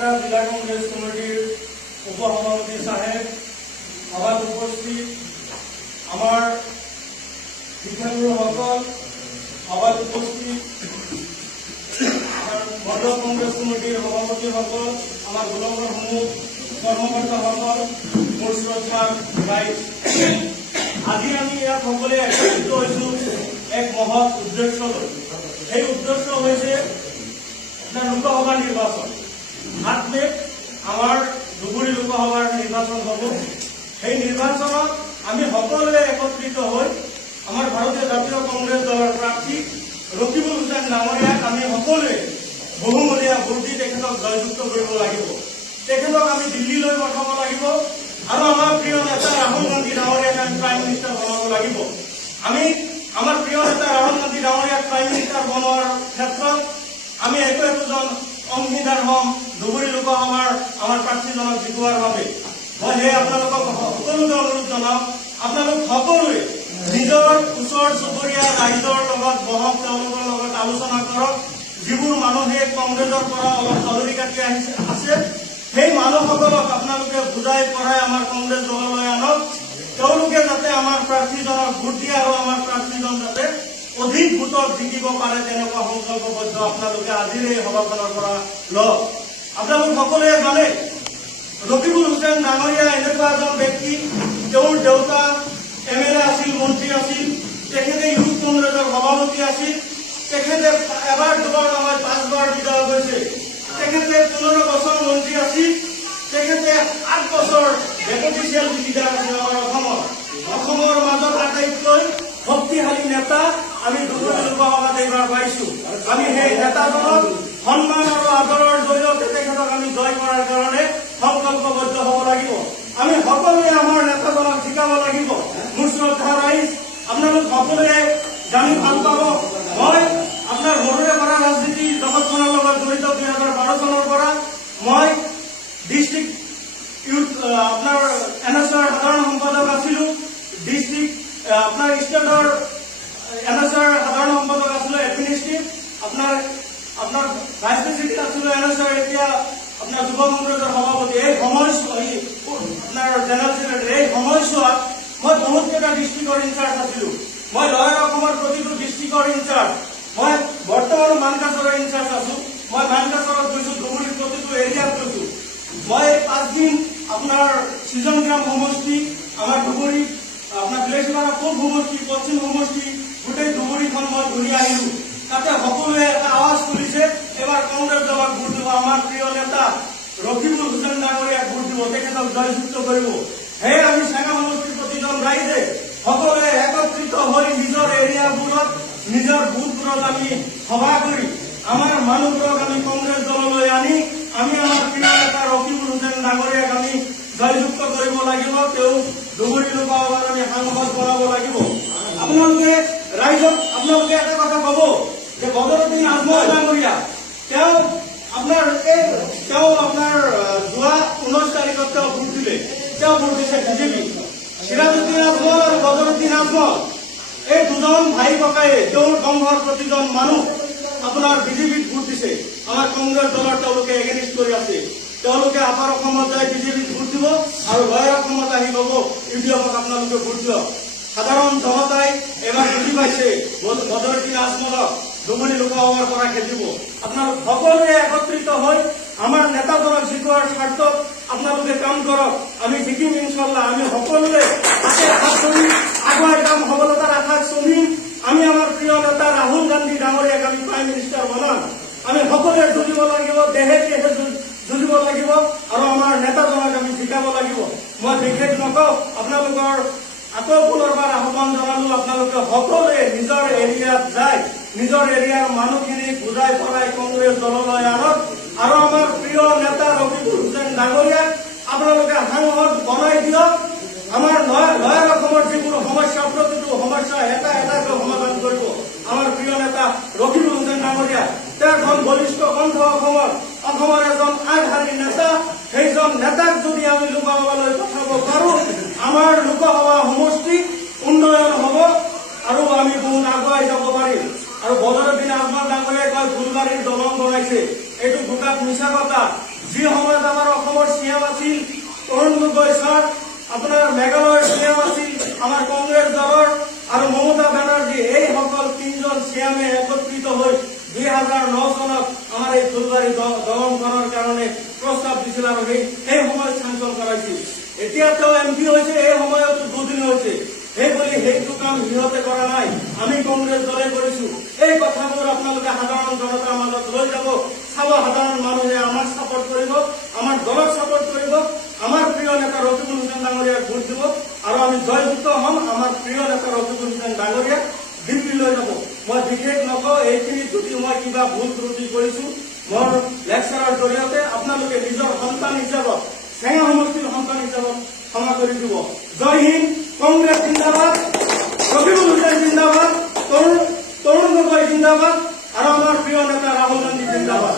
বৰপেটা জিলা কংগ্ৰেছ কমিটিৰ উপসভাপতি সাহেব, সভাত উপস্থিত আমাৰ শিক্ষাগুৰুসকল, সভাত উপস্থিত মণ্ডল কংগ্ৰেছ কমিটিৰ সভাপতিসকল, আমাৰ গোলকসমূহ কৰ্মকৰ্তাসকল, মোৰ শ্ৰদ্ধাৰ ৰাইজ, আজি আমি ইয়াত সকলোৱে একত্ৰিত হৈছোঁ এক মহৎ উদ্দেশ্য লৈ। সেই উদ্দেশ্য হৈছে লোকসভা নিৰ্বাচন। 7 মে'ত আমাৰ ধুবুৰী লোকসভাৰ নিৰ্বাচন হ'ব। সেই নিৰ্বাচনত আমি সকলোৱে একত্ৰিত হৈ আমাৰ ভাৰতীয় জাতীয় কংগ্ৰেছ দলৰ প্ৰাৰ্থী ৰকিবুল হুছেইন ডাঙৰীয়াক আমি সকলোৱে বহুমূলীয়া ভোট দি তেখেতক জয়যুক্ত কৰিব লাগিব। তেখেতক আমি দিল্লীলৈ পঠাব লাগিব আৰু আমাৰ প্ৰিয় নেতা ৰাহুল গান্ধী ডাঙৰীয়াক আমি প্ৰাইম মিনিষ্টাৰ বনাব লাগিব। আমি আমাৰ প্ৰিয় নেতা ৰাহুল গান্ধী ডাঙৰীয়াক প্ৰাইম মিনিষ্টাৰ বনোৱাৰ ক্ষেত্ৰত আমি একোজন অংশীদাৰ হ'ম ধুবুৰী লোকসভাৰ আমাৰ প্ৰাৰ্থীজনক জিকোৱাৰ বাবে। মই সেই আপোনালোকক সকলোকে অনুৰোধ জনাওঁ, আপোনালোক সকলোৱে নিজৰ ওচৰ চুবুৰীয়া ৰাইজৰ লগত বহক, তেওঁলোকৰ লগত আলোচনা কৰক। যিবোৰ মানুহে কংগ্ৰেছৰ পৰা অলপ দলৰি কাটি আছে, সেই মানুহসকলক আপোনালোকে বুজাই পঢ়াই আমাৰ কংগ্ৰেছ দললৈ আনক। তেওঁলোকে যাতে আমাৰ প্ৰাৰ্থীজনক ভোট দিয়ে আৰু আমাৰ প্ৰাৰ্থীজন যাতে অধিক ভোটত জিকিব পাৰে, তেনেকুৱা সংকল্পবদ্ধ আপোনালোকে আজিৰ এই সভাখনৰ পৰা লওক। আপোনালোক সকলোৱে জানে ৰকিবুল হুছেইন ডাঙৰীয়া এনেকুৱা এজন ব্যক্তি, তেওঁৰ দেউতা MLA আছিল, মন্ত্ৰী আছিল, তেখেতে ইউথ কংগ্ৰেছৰ সভাপতি আছিল, তেখেতে এবাৰ দুবাৰ নহয় 5 বাৰ বিধায়ক হৈছে, তেখেতে 15 বছৰ মন্ত্ৰী আছিল, তেখেতে 8 বছৰ ডেপুটেচিয়েল লিডাৰ আছিল অসমৰ মাজত আটাইতকৈ শক্তিশালী নেতা আমি ধুবুৰী লোকসভাত এইবাৰ পাইছো। আমি সেই নেতাজনক সন্মান আৰু আদৰৰ জৰিয়তে তেখেতক আমি জয় কৰাৰ কাৰণে সংকল্পবদ্ধ হ'ব লাগিব। আমি সকলোৱে আমাৰ নেতাজনক জিকাব লাগিব। মোৰ শ্ৰদ্ধা ৰাইজ, আপোনালোক সকলোৱে জানি ভাল পাব, মই আপোনাৰ সৰুৰে পৰা ৰাজনীতি জগতখনৰ লগত জড়িত। 2012 চনৰ পৰা মই ডিষ্ট্ৰিক্ট ইউথ আপোনাৰ NSR সাধাৰণ সম্পাদক আছিলো, ডিষ্ট্ৰিক্ট আপোনাৰ ষ্টেটৰ NSR সাধাৰণ সম্পাদক আছিলো, এডমিনিষ্ট্ৰেটিভ আপোনাৰ ভাইচ প্ৰেচিডেণ্ট আছিলো NSR, এতিয়া আপোনাৰ যুৱ কংগ্ৰেছৰ সভাপতি। এই সময়ছোৱা আপোনাৰ জেনেৰেল ছেক্ৰেটাৰী, এই সময়ছোৱাত মই বহুত কেইটা ডিষ্ট্ৰিক্টৰ ইনচাৰ্জ আছিলো। মই লয়াৰ অসমৰ প্ৰতিটো ডিষ্ট্ৰিক্টৰ ইনচাৰ্জ, মই বৰ্তমান মানকাছৰৰ ইনচাৰ্জ আছো। মই মানকাছৰত গৈছো, ধুবুৰীৰ প্ৰতিটো এৰিয়াত গৈছো। মই 5 দিন আপোনাৰ সৃজন গ্ৰাম সমষ্টি, আমাৰ ধুবুৰী আপোনাৰ বিলেজপাৰা পূব সমষ্টি, পশ্চিম সমষ্টি, গোটেই ধুবুৰীখন মই ঘূৰি আহিলো। তাতে সকলোৱে এটা আৱাজ তুলিছে, এবাৰ কংগ্ৰেছ দলক ভোট দিব, আমাৰ প্ৰিয় নেতা ৰকিবুল হুছেইন ডাঙৰীয়াক ভোট দিব, তেখেতক জয়যুক্ত কৰিব। সেয়ে আমি চেঙা সমষ্টিৰ প্ৰতিজন ৰাইজে সকলোৱে একত্ৰিত হৈ নিজৰ এৰিয়াবোৰত, নিজৰ বুথবোৰত আমি সভা কৰি আমাৰ মানুহবোৰক আমি কংগ্ৰেছ দললৈ আনি আমি আমাৰ প্ৰিয় নেতা ৰকিবুল হুছেইন ডাঙৰীয়াক আমি জয়যুক্ত কৰিব লাগিব। তেওঁ ধুবুৰী লোকসভাত আমি সাংসদ বনাব লাগিব। আপোনালোকে ৰাইজক আপোনালোকে এটা কথা কব যে বদৰুদ্দিন আজমল ডাঙৰীয়া তেওঁ আপোনাৰ যোৱা 19 তাৰিখত তেওঁ ভোট দিলে, তেওঁ ভোট দিছে বিজেপি। সিৰাজউদ্দিন আজমল আৰু বদৰুদ্দিন আজমল এই দুজন ভাই ককায়ে, তেওঁৰ বংশৰ প্ৰতিজন মানুহ আপোনাৰ বিজেপিত ভোট দিছে। আমাৰ কংগ্ৰেছ দলৰ তেওঁলোকে এগেনিষ্ট কৰি আছে। তেওঁলোকে আপাৰ অসমত যায় বিজেপিত ভোট দিব আৰু লয়াৰ অসমত আহি ক'ব UDFক আপোনালোকে ভোট দিয়ক। সাধাৰণ জনতাই এবাৰ বুজি পাইছে বদৰুদ্দিন আজমলক ধুবুৰী লোকসভাৰ পৰা খেদিব। আপোনালোক সকলোৱে একত্ৰিত হৈ আমাৰ নেতাজনক জিকোৱাৰ স্বাৰ্থত আপোনালোকে কাম কৰক। আমি জিকিম ইনশাল্লাহ। আমি সকলোৱে হাতে হাত ধৰি আগুৱাই যাম, সফলতাৰ আশাত চলিম। আমি আমাৰ প্ৰিয় নেতা ৰাহুল গান্ধী ডাঙৰীয়াক আমি প্ৰাইম মিনিষ্টাৰ বনাম। আমি সকলোৱে যুঁজিব লাগিব, দেহে দেহে যুঁজিব লাগিব আৰু আমাৰ নেতাজনক আমি জিকাব লাগিব। মই বিশেষ নকওঁ, আপোনালোকৰ আকৌ পুনৰবাৰ আহ্বান জনালো, আপোনালোকে সকলোৱে নিজৰ এৰিয়াত যায় নিজৰ এৰিয়াৰ মানুহখিনিক বুজাই পৰাই কংগ্ৰেছ দললৈ আনক আৰু আমাৰ প্ৰিয় নেতা ৰকিবুল হুছেইন ডাঙৰীয়াক আপোনালোকে সাংসদ বনাই দিয়ক। আমাৰ লয়াৰ অসমৰ যিবোৰ সমস্যা, প্ৰতিটো সমস্যা এটা এটাকৈ সমাধান কৰিব আমাৰ প্ৰিয় নেতা ৰকিবুল হুছেইন ডাঙৰীয়া। তেওঁ এখন বলিষ্ঠ কণ্ঠ অসমৰ এজন আগশাৰী নেতা। সেইজন নেতাক যদি আমি লোকসভালৈ পঠাব পাৰো, আমাৰ লোকসভা সমষ্টি উন্নয়ন হ'ব আৰু আমি বহুত আগুৱাই যাব পাৰিম। আৰু বদৰুদ্দিন আজমল ডাঙৰীয়াই কয় ফুলবাৰীৰ দলং বনাইছে, এইটো গোটাত মিছা কথা। যি সময়ত আমাৰ অসমৰ চিএম আছিল তৰুণ গগৈ ছাৰ, আপোনাৰ মেঘালয়ৰ চিএম আছিল আমাৰ কংগ্ৰেছ দলৰ আৰু মমতা বেনাৰ্জী, এইসকল তিনিজন চিএমে একত্ৰিত হৈ 2009 চনত আমাৰ এই ফুলবাৰী দলংখনৰ কাৰণে প্ৰস্তাৱ দিছিল আৰু সেই সময়ত চেংচন কৰাইছিল। এতিয়া তেওঁ এমপি হৈছে, এই সময়ত 2 দিন হৈছে। সেইটো কাম সিহঁতে কৰা নাই, আমি কংগ্ৰেছ দলে কৰিছো। এই কথাবোৰ আপোনালোকে সাধাৰণ জনতাৰ মাজত লৈ যাব, চাব সাধাৰণ মানুহে আমাক ছাপৰ্ট কৰিব, আমাৰ দলক ছাপৰ্ট কৰিব, আমাৰ প্ৰিয় নেতা ৰকিবুল হুছেইন ডাঙৰীয়াক ভোট দিব আৰু আমি জয়যুক্ত হ'ম। আমাৰ প্ৰিয় নেতা ৰকিবুল হুছেইন ডাঙৰীয়াক দিল্লী লৈ যাব। মই বিশেষ নকওঁ, এইখিনি যদি মই কিবা ভুল ত্ৰুটি কৰিছো মোৰ লেকচাৰৰ জৰিয়তে আপোনালোকে নিজৰ সন্তান হিচাপত, চেঙা সমষ্টিৰ সন্তান হিচাপত ক্ষমা কৰি দিব। জয় হিন্দ, কংগ্ৰেছ জিন্দাবাদ, ৰকিবুল হুছেইন জিন্দাবাদ, তৰুণ গগৈ জিন্দাবাদ আৰু আমাৰ প্ৰিয় নেতা ৰাহুল গান্ধী জিন্দাবাদ।